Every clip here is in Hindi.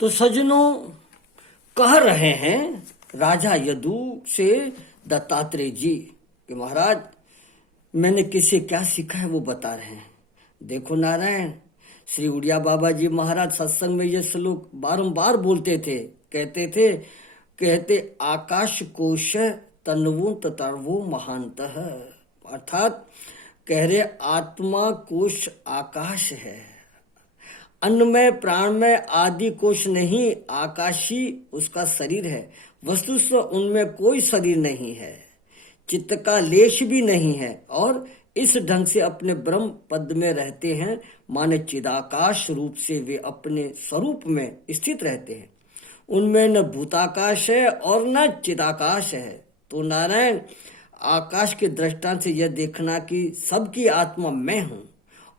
तो सज्जनों, कह रहे हैं राजा यदु से दत्तात्रेय जी कि महाराज, मैंने किसे क्या सीखा है वो बता रहे हैं। देखो नारायण, श्री उड़िया बाबा जी महाराज सत्संग में ये श्लोक बारंबार बोलते थे। कहते आकाश कोश तन्वो तर्वो महांतः, अर्थात कह रहे आत्मा कोश आकाश है, अन्नमय प्राणमय आदि कोश नहीं, आकाशी उसका शरीर है। वस्तुतः उनमें कोई शरीर नहीं है, चित्त का लेश भी नहीं है, और इस ढंग से अपने ब्रह्म पद में रहते हैं, माने चिदाकाश रूप से वे अपने स्वरूप में स्थित रहते हैं। उनमें न भूताकाश है और न चिदाकाश है। तो नारायण, आकाश के दृष्टांत से यह देखना कि सबकी आत्मा मैं हूं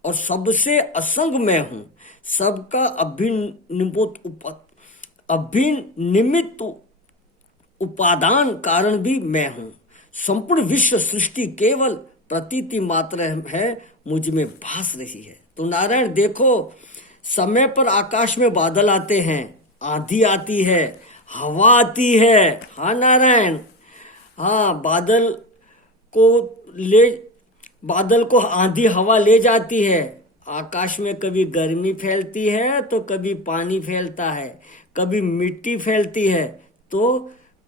और सबसे असंग मैं हूं, सबका अभिनिमित उपादान कारण भी मैं हूं। संपूर्ण विश्व सृष्टि केवल प्रतीति मात्र है, मुझ में भास रही है। तो नारायण देखो, समय पर आकाश में बादल आते हैं, आंधी आती है, हवा आती है। हाँ नारायण, हाँ, बादल को आंधी हवा ले जाती है। आकाश में कभी गर्मी फैलती है तो कभी पानी फैलता है, कभी मिट्टी फैलती है। तो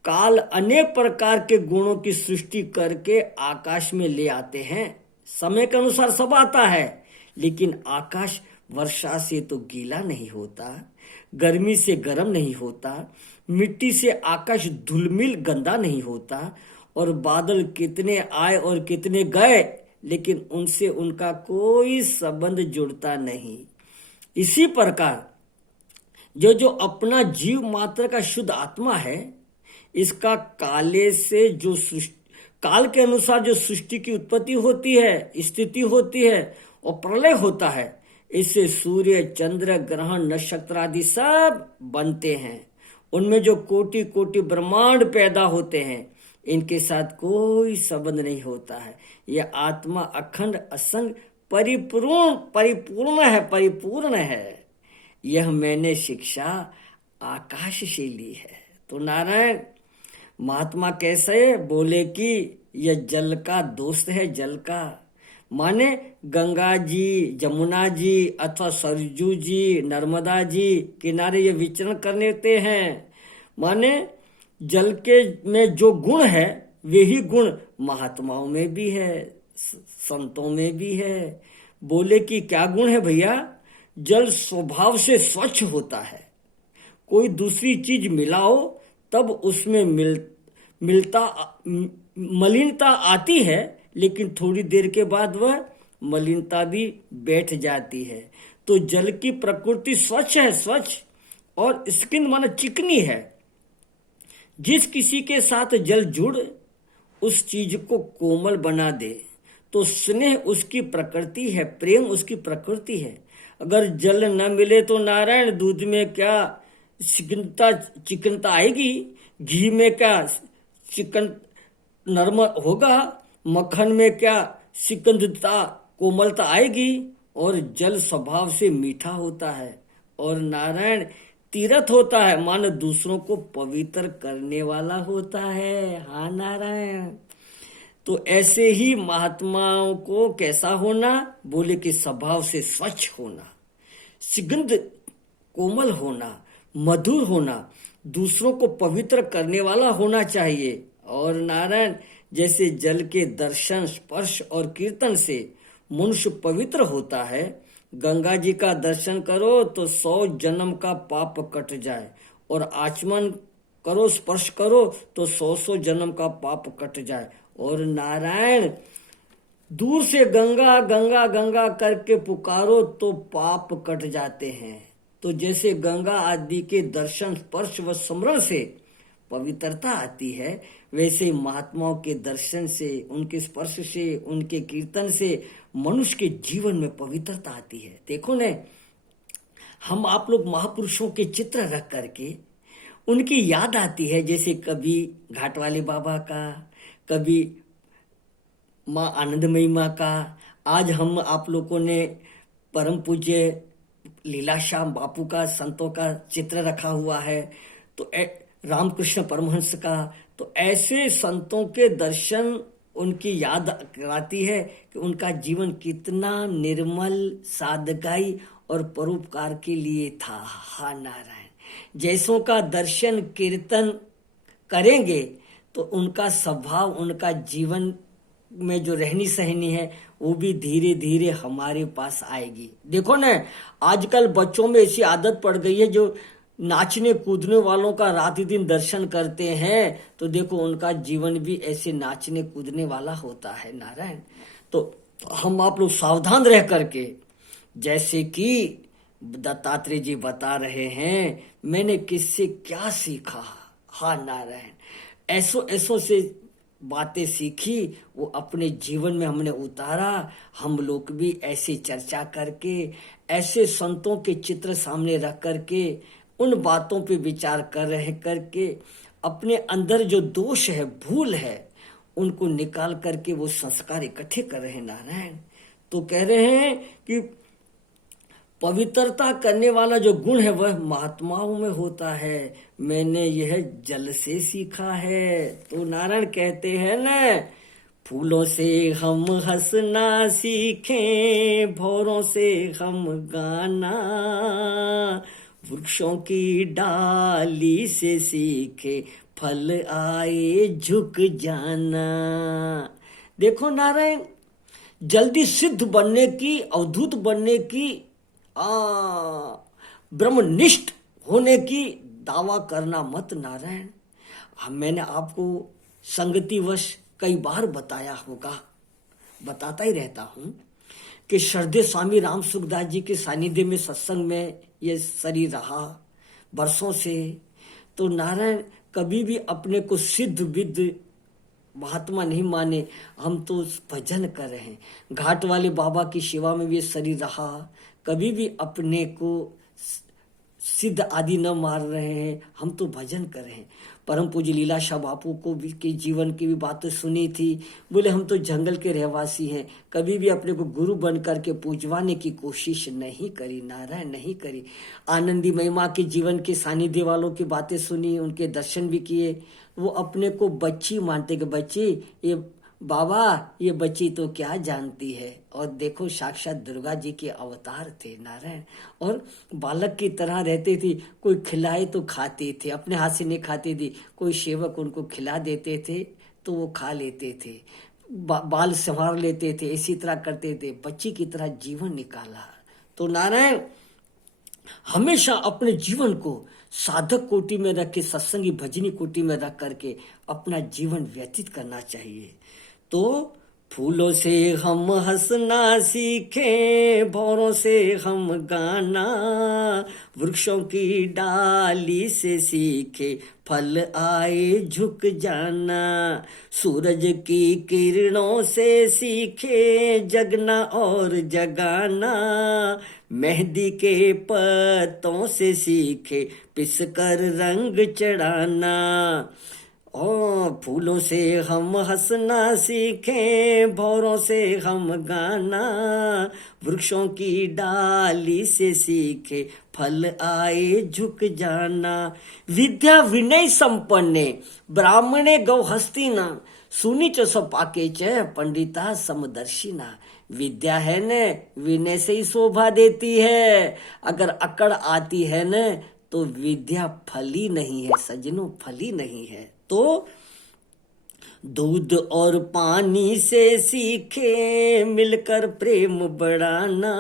काल अनेक प्रकार के गुणों की सृष्टि करके आकाश में ले आते हैं। समय के अनुसार सब आता है, लेकिन आकाश वर्षा से तो गीला नहीं होता, गर्मी से गर्म नहीं होता, मिट्टी से आकाश धुलमिल गंदा नहीं होता। और बादल कितने आए और कितने गए, लेकिन उनसे उनका कोई संबंध जुड़ता नहीं। इसी प्रकार जो अपना जीव मात्र का शुद्ध आत्मा है, इसका काल के अनुसार जो सृष्टि की उत्पत्ति होती है, स्थिति होती है और प्रलय होता है, इससे सूर्य चंद्र ग्रहण नक्षत्र आदि सब बनते हैं। उनमें जो कोटि कोटि ब्रह्मांड पैदा होते हैं, इनके साथ कोई संबंध नहीं होता है। यह आत्मा अखंड असंग परिपूर्ण है। यह मैंने शिक्षा आकाश से ली है। तो नारायण, महात्मा कैसे बोले कि यह जल का दोस्त है, जल का माने गंगा जी, जमुना जी अथवा सरजू जी, नर्मदा जी किनारे ये विचरण करते हैं। माने जल के में जो गुण है, वही गुण महात्माओं में भी है, संतों में भी है। बोले कि क्या गुण है भैया? जल स्वभाव से स्वच्छ होता है। कोई दूसरी चीज मिलाओ तब उसमें मलिनता आती है, लेकिन थोड़ी देर के बाद वह मलिनता भी बैठ जाती है। तो जल की प्रकृति स्वच्छ है, स्वच्छ, और स्किन माना चिकनी है। जिस किसी के साथ जल जुड़ उस चीज को कोमल बना दे, तो स्नेह उसकी प्रकृति है, प्रेम उसकी प्रकृति है। अगर जल न मिले तो नारायण, दूध में क्या चिकनता आएगी, घी में क्या चिकन नरम होगा, मक्खन में क्या सिकंदता कोमलता आएगी। और जल स्वभाव से मीठा होता है और नारायण तीर्थ होता है, मान दूसरों को पवित्र करने वाला होता है। हाँ नारायण, तो ऐसे ही महात्माओं को कैसा होना? बोले कि स्वभाव से स्वच्छ होना, सुगंध कोमल होना, मधुर होना, दूसरों को पवित्र करने वाला होना चाहिए। और नारायण, जैसे जल के दर्शन, स्पर्श और कीर्तन से मनुष्य पवित्र होता है, गंगा जी का दर्शन करो तो 100 जन्म का पाप कट जाए, और आचमन करो, स्पर्श करो तो 100 जन्म का पाप कट जाए। और नारायण, दूर से गंगा गंगा गंगा करके पुकारो तो पाप कट जाते हैं। तो जैसे गंगा आदि के दर्शन, स्पर्श व स्मरण से पवित्रता आती है, वैसे महात्माओं के दर्शन से, उनके स्पर्श से, उनके कीर्तन से मनुष्य के जीवन में पवित्रता आती है। देखो ने, हम आप लोग महापुरुषों के चित्र रख करके उनकी याद आती है। जैसे कभी घाट वाले बाबा का, कभी माँ आनंदमयी माँ का। आज हम आप लोगों ने परम पूज्य लीलाश्याम बापू का, संतों का चित्र रखा हुआ है, तो रामकृष्ण परमहंस का। तो ऐसे संतों के दर्शन उनकी याद कराती है कि उनका जीवन कितना निर्मल, सादगाई और परोपकार के लिए था। हा नारायण। जैसों का दर्शन कीर्तन करेंगे तो उनका स्वभाव, उनका जीवन में जो रहनी सहनी है वो भी धीरे धीरे हमारे पास आएगी। देखो ना, आजकल बच्चों में ऐसी आदत पड़ गई है, जो नाचने कूदने वालों का रात दिन दर्शन करते हैं, तो देखो उनका जीवन भी ऐसे नाचने कूदने वाला होता है। नारायण। तो हम आप लोग सावधान रह करके, जैसे कि दत्तात्रेय जी बता रहे हैं, मैंने किससे क्या सीखा। हाँ नारायण। ऐसो ऐसो से बातें सीखी, वो अपने जीवन में हमने उतारा। हम लोग भी ऐसे चर्चा करके, ऐसे संतों के चित्र सामने रख करके, उन बातों पे विचार कर रहे करके, अपने अंदर जो दोष है, भूल है, उनको निकाल करके वो संस्कार इकट्ठे कर रहे हैं। नारायण। तो कह रहे हैं कि पवित्रता करने वाला जो गुण है वह महात्माओं में होता है, मैंने यह जल से सीखा है। तो नारायण कहते हैं न, फूलों से हम हंसना सीखें, भौरों से हम गाना, वृक्षों की डाली से सीखे, फल आए झुक जाना। देखो नारायण, जल्दी सिद्ध बनने की, अवधूत बनने की, ब्रह्मनिष्ठ होने की दावा करना मत। नारायण। मैंने आपको संगतिवश कई बार बताया होगा, बताता ही रहता हूं कि श्रद्धेय स्वामी राम सुखदास जी के सानिध्य में, सत्संग में ये शरीर रहा वर्षों से। तो नारायण, कभी भी अपने को सिद्ध विद्ध महात्मा नहीं माने, हम तो भजन कर रहे हैं। घाट वाले बाबा की सेवा में भी ये शरीर रहा, कभी भी अपने को सिद्ध आदि न मार रहे हैं, हम तो भजन कर रहे हैं। परम पूज्य लीलाशाह बापू को भी के जीवन की भी बातें सुनी थी। बोले हम तो जंगल के रहवासी हैं, कभी भी अपने को गुरु बन करके पूजवाने की कोशिश नहीं करी। नारायण, नहीं करी। आनंदी महिमा के जीवन के सानिध्य वालों की बातें सुनी, उनके दर्शन भी किए। वो अपने को बच्ची मानते कि बच्ची, ये बाबा, ये बच्ची तो क्या जानती है। और देखो, साक्षात दुर्गा जी के अवतार थे। नारायण। और बालक की तरह रहते थे, कोई खिलाए तो खाते थे, अपने हाथ से नहीं खाते थे, कोई सेवक उनको खिला देते थे तो वो खा लेते थे, बाल संवार लेते थे, इसी तरह करते थे, बच्ची की तरह जीवन निकाला। तो नारायण, हमेशा अपने जीवन को साधक कोटि में रख के, सत्संगी भजनी कोटि में रख करके अपना जीवन व्यतीत करना चाहिए। तो फूलों से हम हंसना सीखें, भौरों से हम गाना, वृक्षों की डाली से सीखे, फल आए झुक जाना, सूरज की किरणों से सीखे, जगना और जगाना, मेहंदी के पत्तों से सीखे, पिस कर रंग चढ़ाना। फूलों से हम हंसना सीखें, भौरों से हम गाना, वृक्षों की डाली से सीखे, फल आए झुक जाना। विद्या विनय संपन्ने, ब्राह्मणे गौ हस्तिना, सुनी च सपाके च पंडिता समदर्शिना। विद्या है न, विनय से ही शोभा देती है। अगर अकड़ आती है न, तो विद्या फली नहीं है सज्जनों, फली नहीं है। तो दूध और पानी से सीखे, मिलकर प्रेम बढ़ाना,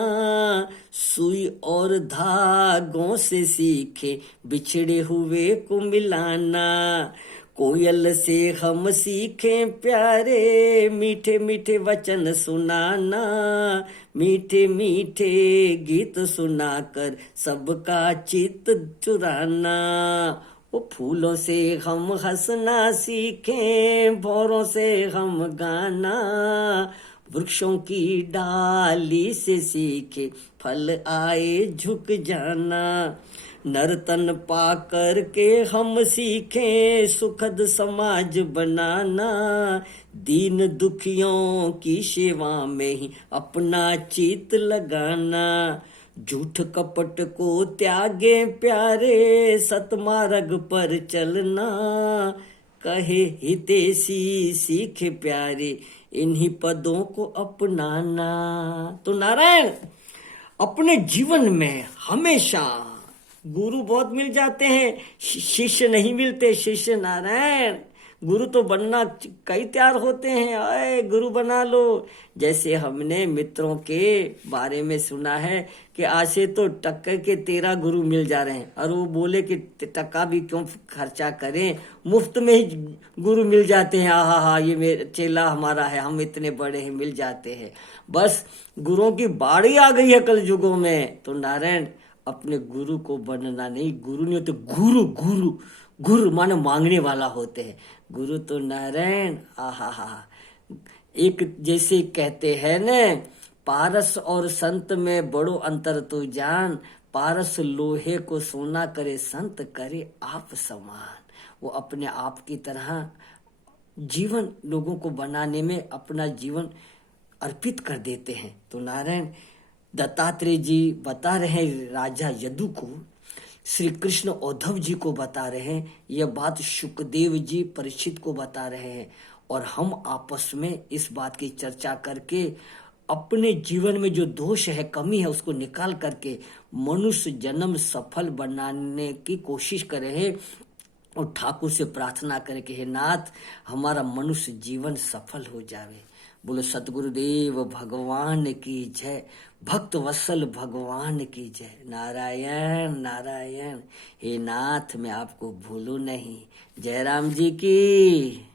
सुई और धागों से सीखे, बिछड़े हुए को मिलाना। कोयल से हम सीखें प्यारे, मीठे मीठे वचन सुनाना, मीठे मीठे गीत सुनाकर सबका चित्त चुराना। वो फूलों से हम हंसना सीखें, भौरों से हम गाना, वृक्षों की डाली से सीखे, फल आए झुक जाना। नर्तन पा कर के हम सीखें, सुखद समाज बनाना, दीन दुखियों की सेवा में ही अपना चित लगाना। झूठ कपट को त्यागे प्यारे, सतमार्ग पर चलना। कहे हितैषी सीखे प्यारे, इन्हीं पदों को अपनाना। तो नारायण अपने जीवन में हमेशा गुरु बहुत मिल जाते हैं, शिष्य नहीं मिलते। शिष्य नारायण गुरु तो बनना कई तैयार होते हैं, आए गुरु बना लो। जैसे हमने मित्रों के बारे में सुना है कि आज से तो टक्कर के 13 गुरु मिल जा रहे हैं, और वो बोले कि टक्का भी क्यों खर्चा करें, मुफ्त में ही गुरु मिल जाते हैं। हा ये मेरा चेला हमारा है, हम इतने बड़े हैं, मिल जाते हैं। बस गुरुओं की बाड़ी आ गई है कल युगों में। तो नारायण अपने गुरु को बनना नहीं, गुरु नहीं होते, गुरु गुरु गुरु माने मांगने वाला होते हैं। गुरु तो नारायण आहा एक जैसे कहते हैं न, पारस और संत में बड़ो अंतर तो जान, पारस लोहे को सोना करे, संत करे आप समान। वो अपने आप की तरह जीवन लोगों को बनाने में अपना जीवन अर्पित कर देते हैं। तो नारायण दत्तात्रेय जी बता रहे हैं राजा यदु को, श्री कृष्ण उद्धव जी को बता रहे हैं, यह बात शुकदेव जी परीक्षित को बता रहे हैं। और हम आपस में इस बात की चर्चा करके अपने जीवन में जो दोष है, कमी है, उसको निकाल करके मनुष्य जन्म सफल बनाने की कोशिश कर रहे हैं। और ठाकुर से प्रार्थना करें कि हे नाथ हमारा मनुष्य जीवन सफल हो जावे। बोलो सतगुरुदेव भगवान की जय, भक्त वत्सल भगवान की जय। नारायण नारायण, हे नाथ मैं आपको भूलूं नहीं। जय राम जी की।